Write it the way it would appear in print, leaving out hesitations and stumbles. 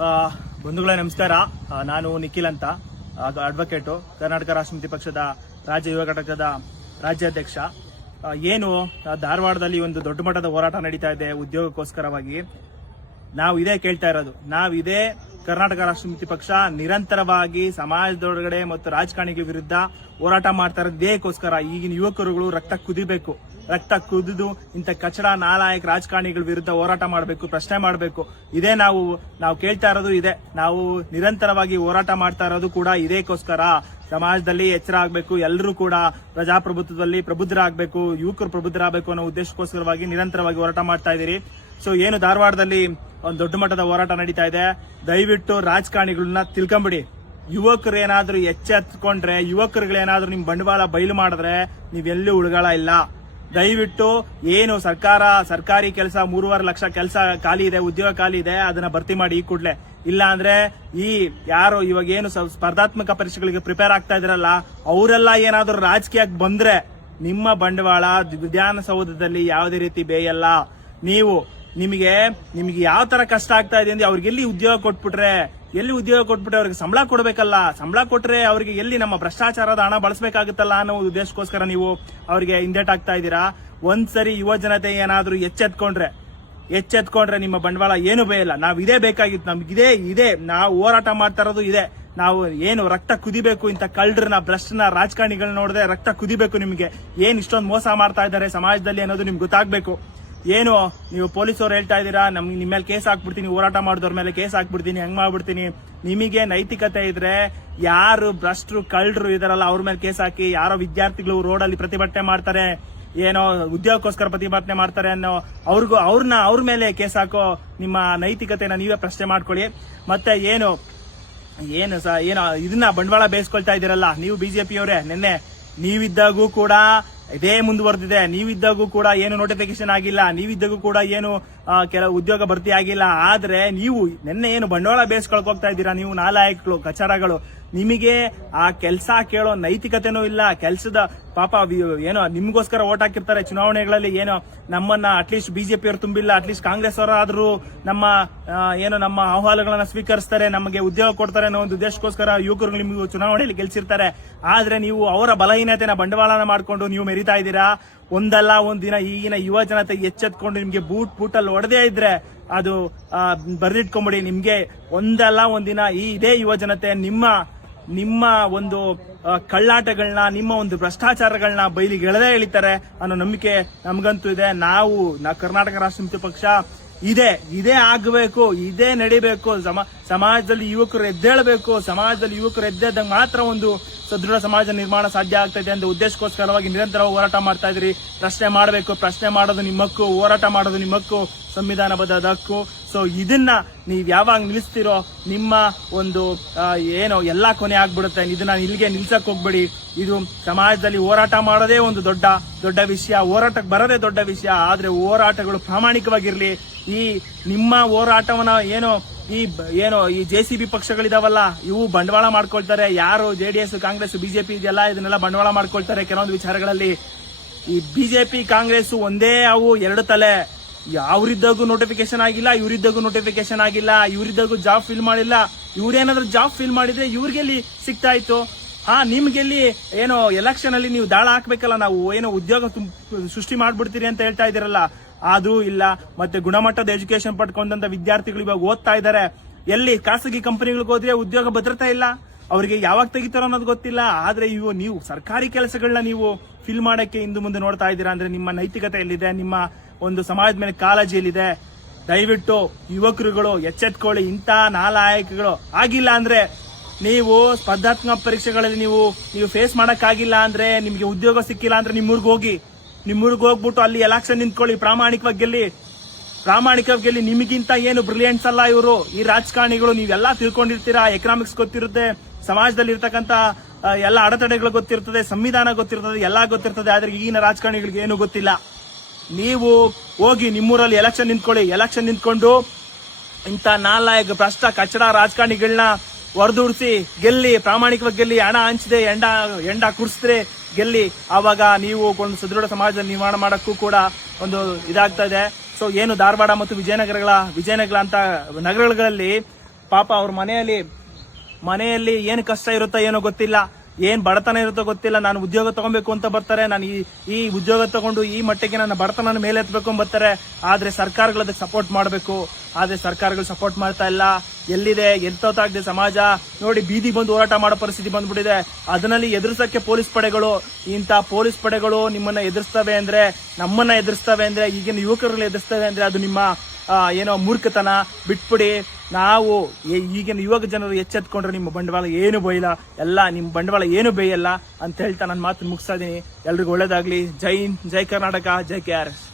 ಬಂಧುಗಳೇ ನಮಸ್ಕಾರ. ನಾನು ನಿಖಿಲ್ ಅಂತ, ಅಡ್ವೊಕೇಟು, ಕರ್ನಾಟಕ ರಾಷ್ಟ್ರ ಸಮಿತಿ ಪಕ್ಷದ ರಾಜ್ಯ ಯುವ ಘಟಕದ ರಾಜ್ಯಾಧ್ಯಕ್ಷ. ಏನು ಧಾರವಾಡದಲ್ಲಿ ಒಂದು ದೊಡ್ಡ ಮಟ್ಟದ ಹೋರಾಟ ನಡೀತಾ ಇದೆ ಉದ್ಯೋಗಕ್ಕೋಸ್ಕರವಾಗಿ. ನಾವು ಇದೇ ಕೇಳ್ತಾ ಇರೋದು, ನಾವಿದೇ ಕರ್ನಾಟಕ ರಾಷ್ಟ್ರ ಸಮಿತಿ ಪಕ್ಷ ನಿರಂತರವಾಗಿ ಸಮಾಜದೊಳಗಡೆ ಮತ್ತು ರಾಜಕಾರಣಿಗಳ ವಿರುದ್ಧ ಹೋರಾಟ ಮಾಡ್ತಾ ಇರೋದು ಇದೇಕೋಸ್ಕರ. ಈಗಿನ ಯುವಕರುಗಳು ರಕ್ತ ಕುದಿಬೇಕು, ರಕ್ತ ಕುದಿದು ಇಂಥ ಕಚಡ ನಾಲಾಯಕ ರಾಜಕಾರಣಿಗಳ ವಿರುದ್ಧ ಹೋರಾಟ ಮಾಡಬೇಕು, ಪ್ರಶ್ನೆ ಮಾಡಬೇಕು. ಇದೇ ನಾವು ಕೇಳ್ತಾ ಇರೋದು ಇದೆ. ನಾವು ನಿರಂತರವಾಗಿ ಹೋರಾಟ ಮಾಡ್ತಾ ಇರೋದು ಕೂಡ ಇದೇಕೋಸ್ಕರ. ಸಮಾಜದಲ್ಲಿ ಎಚ್ಚರ ಆಗಬೇಕು, ಎಲ್ಲರೂ ಕೂಡ ಪ್ರಜಾಪ್ರಭುತ್ವದಲ್ಲಿ ಪ್ರಬುದ್ಧರಾಗಬೇಕು, ಯುವಕರು ಪ್ರಬುದ್ಧರಾಗಬೇಕು ಅನ್ನೋ ಉದ್ದೇಶಕ್ಕೋಸ್ಕರವಾಗಿ ನಿರಂತರವಾಗಿ ಹೋರಾಟ ಮಾಡ್ತಾ ಇದ್ದೀರಿ. ಸೊ ಏನು ಧಾರವಾಡದಲ್ಲಿ ಒಂದು ದೊಡ್ಡ ಮಟ್ಟದ ಹೋರಾಟ ನಡೀತಾ ಇದೆ. ದಯವಿಟ್ಟು ರಾಜಕಾರಣಿಗಳನ್ನ ತಿಳ್ಕೊಂಬಿಡಿ. ಯುವಕರು ಏನಾದ್ರೂ ಎಚ್ಚೆತ್ಕೊಂಡ್ರೆ, ಯುವಕರುಗಳೇನಾದ್ರೂ ನಿಮ್ ಬಂಡವಾಳ ಬಯಲು ಮಾಡಿದ್ರೆ ನೀವೆಲ್ಲೂ ಉಳ್ಗಾಳ ಇಲ್ಲ. ದಯವಿಟ್ಟು ಏನು ಸರ್ಕಾರಿ ಕೆಲಸ 3.5 ಲಕ್ಷ ಕೆಲಸ ಖಾಲಿ ಇದೆ, ಉದ್ಯೋಗ ಖಾಲಿ ಇದೆ, ಅದನ್ನ ಭರ್ತಿ ಮಾಡಿ ಈ ಕೂಡಲೇ. ಇಲ್ಲ ಅಂದ್ರೆ ಈ ಯಾರು ಇವಾಗ ಏನು ಸ್ಪರ್ಧಾತ್ಮಕ ಪರೀಕ್ಷೆಗಳಿಗೆ ಪ್ರಿಪೇರ್ ಆಗ್ತಾ ಇದ್ರಲ್ಲ, ಅವರೆಲ್ಲ ಏನಾದ್ರೂ ರಾಜಕೀಯಕ್ಕೆ ಬಂದ್ರೆ ನಿಮ್ಮ ಬಂಡವಾಳ ವಿಧಾನಸೌಧದಲ್ಲಿ ಯಾವುದೇ ರೀತಿ ಬೇಯಲ್ಲ. ನಿಮಗೆ ಯಾವ ತರ ಕಷ್ಟ ಆಗ್ತಾ ಇದೆ ಅಂದ್ರೆ ಅವ್ರಿಗೆ ಎಲ್ಲಿ ಉದ್ಯೋಗ ಕೊಟ್ಬಿಟ್ರೆ ಅವ್ರಿಗೆ ಸಂಬಳ ಕೊಡ್ಬೇಕಲ್ಲ. ಸಂಬಳ ಕೊಟ್ರೆ ಅವ್ರಿಗೆ ಎಲ್ಲಿ ನಮ್ಮ ಭ್ರಷ್ಟಾಚಾರದ ಹಣ ಬಳಸಬೇಕಾಗುತ್ತಲ್ಲ ಅನ್ನೋ ಉದ್ದೇಶಕ್ಕೋಸ್ಕರ ನೀವು ಅವ್ರಿಗೆ ಹಿಂದೇಟಾಗ್ತಾ ಇದ್ದೀರಾ. ಒಂದ್ಸರಿ ಯುವ ಜನತೆ ಏನಾದ್ರೂ ಎಚ್ಚೆತ್ಕೊಂಡ್ರೆ ನಿಮ್ಮ ಬಂಡವಾಳ ಏನು ಬೇಯಲ್ಲ. ನಾವ್ ಇದೇ ಬೇಕಾಗಿತ್ತು, ನಮ್ಗಿದೆ ನಾವು ಹೋರಾಟ ಮಾಡ್ತಾ ಇರೋದು ಇದೆ. ನಾವು ಏನು ರಕ್ತ ಕುದಿಬೇಕು, ಇಂಥ ಕಳ್ಳರನ್ನ ಭ್ರಷ್ಟನ ರಾಜಕಾರಣಿಗಳನ್ನ ನೋಡಿದ್ರೆ ರಕ್ತ ಕುದಿಬೇಕು. ನಿಮಗೆ ಏನ್ ಇಷ್ಟೊಂದು ಮೋಸ ಮಾಡ್ತಾ ಇದ್ದಾರೆ ಸಮಾಜದಲ್ಲಿ ಅನ್ನೋದು ನಿಮ್ಗೆ ಗೊತ್ತಾಗ್ಬೇಕು. ಏನು ನೀವು ಪೊಲೀಸರು ಹೇಳ್ತಾ ಇದ್ದೀರಾ, ನಿಮ್ಮ ಮೇಲೆ ಕೇಸ್ ಹಾಕ್ಬಿಡ್ತೀನಿ, ಹೋರಾಟ ಮಾಡಿದವ್ರ ಮೇಲೆ ಕೇಸ್ ಹಾಕ್ಬಿಡ್ತೀನಿ, ಹೆಂಗ್ ಮಾಡ್ಬಿಡ್ತೀನಿ. ನಿಮಗೆ ನೈತಿಕತೆ ಇದ್ರೆ ಯಾರು ಭ್ರಷ್ಟರು ಕಳ್ಳರು ಇದಾರಲ್ಲ ಅವ್ರ ಮೇಲೆ ಕೇಸ್ ಹಾಕಿ. ಯಾರೋ ವಿದ್ಯಾರ್ಥಿಗಳು ರೋಡಲ್ಲಿ ಪ್ರತಿಭಟನೆ ಮಾಡ್ತಾರೆ, ಏನೋ ಉದ್ಯೋಗಕ್ಕೋಸ್ಕರ ಪ್ರತಿಭಟನೆ ಮಾಡ್ತಾರೆ ಅನ್ನೋ ಅವ್ರ ಮೇಲೆ ಕೇಸ್ ಹಾಕೋ ನಿಮ್ಮ ನೈತಿಕತೆನ ನೀವೇ ಪ್ರಶ್ನೆ ಮಾಡ್ಕೊಳ್ಳಿ. ಮತ್ತೆ ಏನು ಇದನ್ನ ಬಂಡವಾಳ ಬೇಯಿಸ್ಕೊಳ್ತಾ ಇದ್ದೀರಲ್ಲ ನೀವು ಬಿಜೆಪಿಯವರೇ, ನಿನ್ನೆ ನೀವಿದ್ದಾಗೂ ಕೂಡ ಇದೇ ಮುಂದುವರೆದಿದೆ. ನೀವಿದ್ದಾಗೂ ಕೂಡ ಏನು ನೋಟಿಫಿಕೇಶನ್ ಆಗಿಲ್ಲ, ನೀವಿದ್ದಾಗೂ ಕೂಡ ಏನು ಕೆಲವು ಉದ್ಯೋಗ ಭರ್ತಿ ಆಗಿಲ್ಲ. ಆದ್ರೆ ನೀವು ನಿನ್ನೆ ಏನು ಬಂಡವಾಳ ಬೇಯಿಸ್ಕೊಳ್ಕೋಗ್ತಾ ಇದ್ದೀರಾ, ನೀವು ನಾಲಾಯಕಗಳು, ಕಚರಗಳು. ನಿಮಗೆ ಆ ಕೆಲಸ ಕೇಳೋ ನೈತಿಕತೆನೂ ಇಲ್ಲ. ಕೆಲಸದ ಪಾಪ ಏನೋ ನಿಮ್ಗೋಸ್ಕರ ಓಟ್ ಹಾಕಿರ್ತಾರೆ ಚುನಾವಣೆಗಳಲ್ಲಿ. ಏನೋ ನಮ್ಮನ್ನ ಅಟ್ಲೀಸ್ಟ್ ಬಿಜೆಪಿಯವರು ತುಂಬಿಲ್ಲ, ಅಟ್ಲೀಸ್ಟ್ ಕಾಂಗ್ರೆಸ್ ಅವರಾದ್ರೂ ನಮ್ಮ ಅಹವಾಲುಗಳನ್ನ ಸ್ವೀಕರಿಸ್ತಾರೆ, ನಮಗೆ ಉದ್ಯೋಗ ಕೊಡ್ತಾರೆ ಅನ್ನೋ ಒಂದು ಉದ್ದೇಶಕ್ಕೋಸ್ಕರ ಯುವಕರು ನಿಮ್ಗೆ ಚುನಾವಣೆಯಲ್ಲಿ ಗೆಲ್ಸಿರ್ತಾರೆ. ಆದ್ರೆ ನೀವು ಅವರ ಬಲಹೀನತೆನ ಬಂಡವಾಳನ ಮಾಡ್ಕೊಂಡು ನೀವು ಮೆರಿತಾ ಇದ್ದೀರಾ. ಒಂದಲ್ಲ ಒಂದಿನ ಈಗಿನ ಯುವ ಜನತೆ ಎಚ್ಚೆತ್ಕೊಂಡು ನಿಮ್ಗೆ ಬೂಟಲ್ಲಿ ಹೊಡೆದೇ ಇದ್ರೆ ಅದು ಬರೆದಿಟ್ಕೊಂಬಿಡಿ. ನಿಮ್ಗೆ ಒಂದಲ್ಲ ಒಂದಿನ ಇದೇ ಯುವ ಜನತೆ ನಿಮ್ಮ ಒಂದು ಕಳ್ಳಾಟಗಳನ್ನ, ನಿಮ್ಮ ಒಂದು ಭ್ರಷ್ಟಾಚಾರಗಳನ್ನ ಬಯಲಿಗೆ ಎಳೆದೇ ಎಳಿತಾರೆ ಅನ್ನೋ ನಂಬಿಕೆ ನಮಗಂತೂ ಇದೆ. ನಾವು ಕರ್ನಾಟಕ ರಾಷ್ಟ್ರ ಸಮಿತಿ ಪಕ್ಷ ಇದೇ ಆಗಬೇಕು, ಇದೇ ನಡಿಬೇಕು. ಸಮಾಜದಲ್ಲಿ ಯುವಕರು ಎದ್ದೇಳಬೇಕು. ಸಮಾಜದಲ್ಲಿ ಯುವಕರು ಎದ್ದೇದಂಗೆ ಮಾತ್ರ ಒಂದು ಸದೃಢ ಸಮಾಜ ನಿರ್ಮಾಣ ಸಾಧ್ಯ ಆಗ್ತದೆ ಅಂತ ಉದ್ದೇಶಕ್ಕೋಸ್ಕರವಾಗಿ ನಿರಂತರ ಹೋರಾಟ ಮಾಡ್ತಾ ಇದ್ರಿ. ಪ್ರಶ್ನೆ ಮಾಡಬೇಕು, ಪ್ರಶ್ನೆ ಮಾಡೋದು ನಿಮ್ಮ ಹಕ್ಕು, ಹೋರಾಟ ಮಾಡೋದು ನಿಮ್ಮ ಹಕ್ಕು, ಸಂವಿಧಾನಬದ್ಧ ಹಕ್ಕು. ಸೊ ಇದನ್ನ ನೀವ್ ಯಾವಾಗ ನಿಲ್ಲಿಸ್ತಿರೋ ನಿಮ್ಮ ಒಂದು ಎಲ್ಲಾ ಕೊನೆ ಆಗ್ಬಿಡುತ್ತೆ. ಇದನ್ನ ಇಲ್ಲಿಗೆ ನಿಲ್ಸಕ್ ಹೋಗ್ಬೇಡಿ. ಇದು ಸಮಾಜದಲ್ಲಿ ಹೋರಾಟ ಮಾಡೋದೇ ಒಂದು ದೊಡ್ಡ ವಿಷಯ, ಹೋರಾಟಕ್ಕೆ ಬರೋದೇ ದೊಡ್ಡ ವಿಷಯ. ಆದ್ರೆ ಹೋರಾಟಗಳು ಪ್ರಾಮಾಣಿಕವಾಗಿರ್ಲಿ. ಈ ನಿಮ್ಮ ಹೋರಾಟವನ್ನ ಈ JCB ಪಕ್ಷಗಳಿದಾವಲ್ಲ, ಇವು ಬಂಡವಾಳ ಮಾಡ್ಕೊಳ್ತಾರೆ. ಯಾರು JDS, ಕಾಂಗ್ರೆಸ್, ಬಿಜೆಪಿ ಇದನ್ನೆಲ್ಲ ಬಂಡವಾಳ ಮಾಡ್ಕೊಳ್ತಾರೆ ಕೆಲವೊಂದು ವಿಚಾರಗಳಲ್ಲಿ. ಈ ಬಿಜೆಪಿ ಕಾಂಗ್ರೆಸ್ ಒಂದೇ, ಅವು ಎರಡು ತಲೆ. ಅವ್ರಿದ್ದಾಗೂ ನೋಟಿಫಿಕೇಶನ್ ಆಗಿಲ್ಲ, ಇವರಿದ್ದಾಗೂ ನೋಟಿಫಿಕೇಶನ್ ಆಗಿಲ್ಲ, ಇವರಿದ್ದಾಗೂ ಜಾಬ್ ಫಿಲ್ ಮಾಡಿಲ್ಲ. ಇವ್ರೇನಾದ್ರೂ ಜಾಬ್ ಫಿಲ್ ಮಾಡಿದ್ರೆ ಇವ್ರಿಗೆಲ್ಲಿ ಸಿಗ್ತಾ ಇತ್ತು? ನಿಮ್ಗೆಲ್ಲಿ ಎಲೆಕ್ಷನ್ ಅಲ್ಲಿ ನೀವು ದಾಳ ಹಾಕ್ಬೇಕಲ್ಲ, ನಾವು ಉದ್ಯೋಗ ಸೃಷ್ಟಿ ಮಾಡ್ಬಿಡ್ತೀರಿ ಅಂತ ಹೇಳ್ತಾ ಇದ್ದೀರಲ್ಲ, ಅದು ಇಲ್ಲ. ಮತ್ತೆ ಗುಣಮಟ್ಟದ ಎಜುಕೇಶನ್ ಪಡ್ಕೊಂಡಂತ ವಿದ್ಯಾರ್ಥಿಗಳು ಇವಾಗ ಓದ್ತಾ ಇದ್ದಾರೆ. ಎಲ್ಲಿ ಖಾಸಗಿ ಕಂಪನಿಗಳಿಗೆ ಹೋದ್ರೆ ಉದ್ಯೋಗ ಭದ್ರತೆ ಇಲ್ಲ, ಅವರಿಗೆ ಯಾವಾಗ ತೆಗಿತಾರೋ ಅನ್ನೋದು ಗೊತ್ತಿಲ್ಲ. ಆದ್ರೆ ನೀವು ಸರ್ಕಾರಿ ಕೆಲಸಗಳನ್ನ ನೀವು ಫಿಲ್ ಮಾಡಕ್ಕೆ ಇಂದು ಮುಂದೆ ನೋಡ್ತಾ ಇದ್ದೀರಾ ಅಂದ್ರೆ ನಿಮ್ಮ ನೈತಿಕತೆ ಎಲ್ಲಿದೆ? ನಿಮ್ಮ ಒಂದು ಸಮಾಜದ ಮೇಲೆ ಕಾಳಜಿ ಎಲ್ಲಿದೆ? ದಯವಿಟ್ಟು ಯುವಕರುಗಳು ಎಚ್ಚೆತ್ಕೊಳ್ಳಿ. ಇಂಥ ನಾಲಾಯಕಗಳು ಆಗಿಲ್ಲ ಅಂದ್ರೆ ನೀವು ಸ್ಪರ್ಧಾತ್ಮಕ ಪರೀಕ್ಷೆಗಳಲ್ಲಿ ನೀವು ಫೇಸ್ ಮಾಡಕ್ಕಾಗಿಲ್ಲ ಅಂದ್ರೆ, ನಿಮ್ಗೆ ಉದ್ಯೋಗ ಸಿಕ್ಕಿಲ್ಲ ಅಂದ್ರೆ ನಿಮ್ಮೂರ್ಗೆ ಹೋಗ್ಬಿಟ್ಟು ಅಲ್ಲಿ ಎಲೆಕ್ಷನ್ ನಿಂತ್ಕೊಳ್ಳಿ. ಪ್ರಾಮಾಣಿಕವಾಗಿ ಗೆಲ್ಲಿ. ನಿಮಗಿಂತ ಏನು ಬ್ರಿಲಿಯಂಟ್ಸ್ ಅಲ್ಲ ಇವರು, ಈ ರಾಜಕಾರಣಿಗಳು. ನೀವೆಲ್ಲಾ ತಿಳ್ಕೊಂಡಿರ್ತೀರಾ, ಎಕನಾಮಿಕ್ಸ್ ಗೊತ್ತಿರುತ್ತೆ, ಸಮಾಜದಲ್ಲಿ ಇರ್ತಕ್ಕಂಥ ಎಲ್ಲ ಅಡೆತಡೆಗಳು ಗೊತ್ತಿರ್ತದೆ, ಸಂವಿಧಾನ ಗೊತ್ತಿರ್ತದೆ, ಎಲ್ಲಾ ಗೊತ್ತಿರ್ತದೆ. ಆದ್ರೆ ಈಗಿನ ರಾಜಕಾರಣಿಗಳಿಗೆ ಏನು ಗೊತ್ತಿಲ್ಲ. ನೀವು ಹೋಗಿ ನಿಮ್ಮೂರಲ್ಲಿ ಎಲೆಕ್ಷನ್ ನಿಂತ್ಕೊಳ್ಳಿ. ಎಲೆಕ್ಷನ್ ನಿಂತ್ಕೊಂಡು ಇಂಥ ನಾಲಾಯಕ ಭ್ರಷ್ಟ ಕಚಡ ರಾಜಕಾರಣಿಗಳನ್ನ ಹೊರದೂಡಿಸಿ ಗೆಲ್ಲಿ. ಪ್ರಾಮಾಣಿಕವಾಗಿ ಗೆಲ್ಲಿ. ಹಣ ಹಂಚದೆ ಎಂಡ ಕುಡಿಸಿದ್ರೆ ಗೆಲ್ಲಿ. ಆವಾಗ ನೀವು ಒಂದು ಸದೃಢ ಸಮಾಜ ನಿರ್ಮಾಣ ಮಾಡಕ್ಕೂ ಕೂಡ ಒಂದು ಇದಾಗ್ತಾ ಇದೆ. ಸೊ ಏನು ಧಾರವಾಡ ಮತ್ತು ವಿಜಯನಗರ ಅಂತ ನಗರಗಳಲ್ಲಿ ಪಾಪ ಅವ್ರ ಮನೆಯಲ್ಲಿ ಏನ್ ಕಷ್ಟ ಇರುತ್ತೋ ಏನೋ ಗೊತ್ತಿಲ್ಲ, ಏನ್ ಬಡತನ ಇರುತ್ತೋ ಗೊತ್ತಿಲ್ಲ. ನಾನು ಉದ್ಯೋಗ ತಗೊಬೇಕು ಅಂತ ಬರ್ತಾರೆ, ನಾನು ಈ ಉದ್ಯೋಗ ತಗೊಂಡು ಈ ಮಟ್ಟಿಗೆ ನನ್ನ ಬಡತನ ಮೇಲೆ ಎತ್ತಬೇಕು ಅಂತ ಬರ್ತಾರೆ. ಆದ್ರೆ ಸರ್ಕಾರಗಳು ಅದಕ್ಕೆ ಸಪೋರ್ಟ್ ಮಾಡಬೇಕು. ಆದ್ರೆ ಸರ್ಕಾರಗಳು ಸಪೋರ್ಟ್ ಮಾಡ್ತಾ ಇಲ್ಲ. ಎಲ್ಲಿದೆ, ಎಂತಾಗಿದೆ ಸಮಾಜ ನೋಡಿ, ಬೀದಿ ಬಂದು ಹೋರಾಟ ಮಾಡೋ ಪರಿಸ್ಥಿತಿ ಬಂದ್ಬಿಟ್ಟಿದೆ. ಅದರಲ್ಲಿ ಎದುರಿಸಕ್ಕೆ ಪೊಲೀಸ್ ಪಡೆಗಳು ನಿಮ್ಮನ್ನ ಎದುರಿಸ್ತವೆ ಅಂದ್ರೆ, ನಮ್ಮನ್ನ ಎದುರಿಸ್ತವೆ ಅಂದ್ರೆ, ಈಗಿನ ಯುವಕರಲ್ಲಿ ಎದುರಿಸ್ತವೆ ಅಂದ್ರೆ ಅದು ನಿಮ್ಮ ಏನೋ ಮೂರ್ಖತನ. ಬಿಟ್ಬಿಡಿ. ನಾವು ಈಗಿನ ಯುವಕ ಜನರು ಎಚ್ಚೆತ್ಕೊಂಡ್ರೆ ನಿಮ್ಮ ಬಂಡವಾಳ ಏನು ಬೇಯಲ್ಲ, ನಿಮ್ಮ ಬಂಡವಾಳ ಏನು ಬೇಯಲ್ಲ ಅಂತ ಹೇಳ್ತಾ ನನ್ನ ಮಾತು ಮುಗಿಸ್ತಾ ಇದೀನಿ. ಎಲ್ರಿಗೂ ಒಳ್ಳೇದಾಗ್ಲಿ. ಜೈ ಹಿಂದ್, ಜೈ ಕರ್ನಾಟಕ, ಜೈ KRS.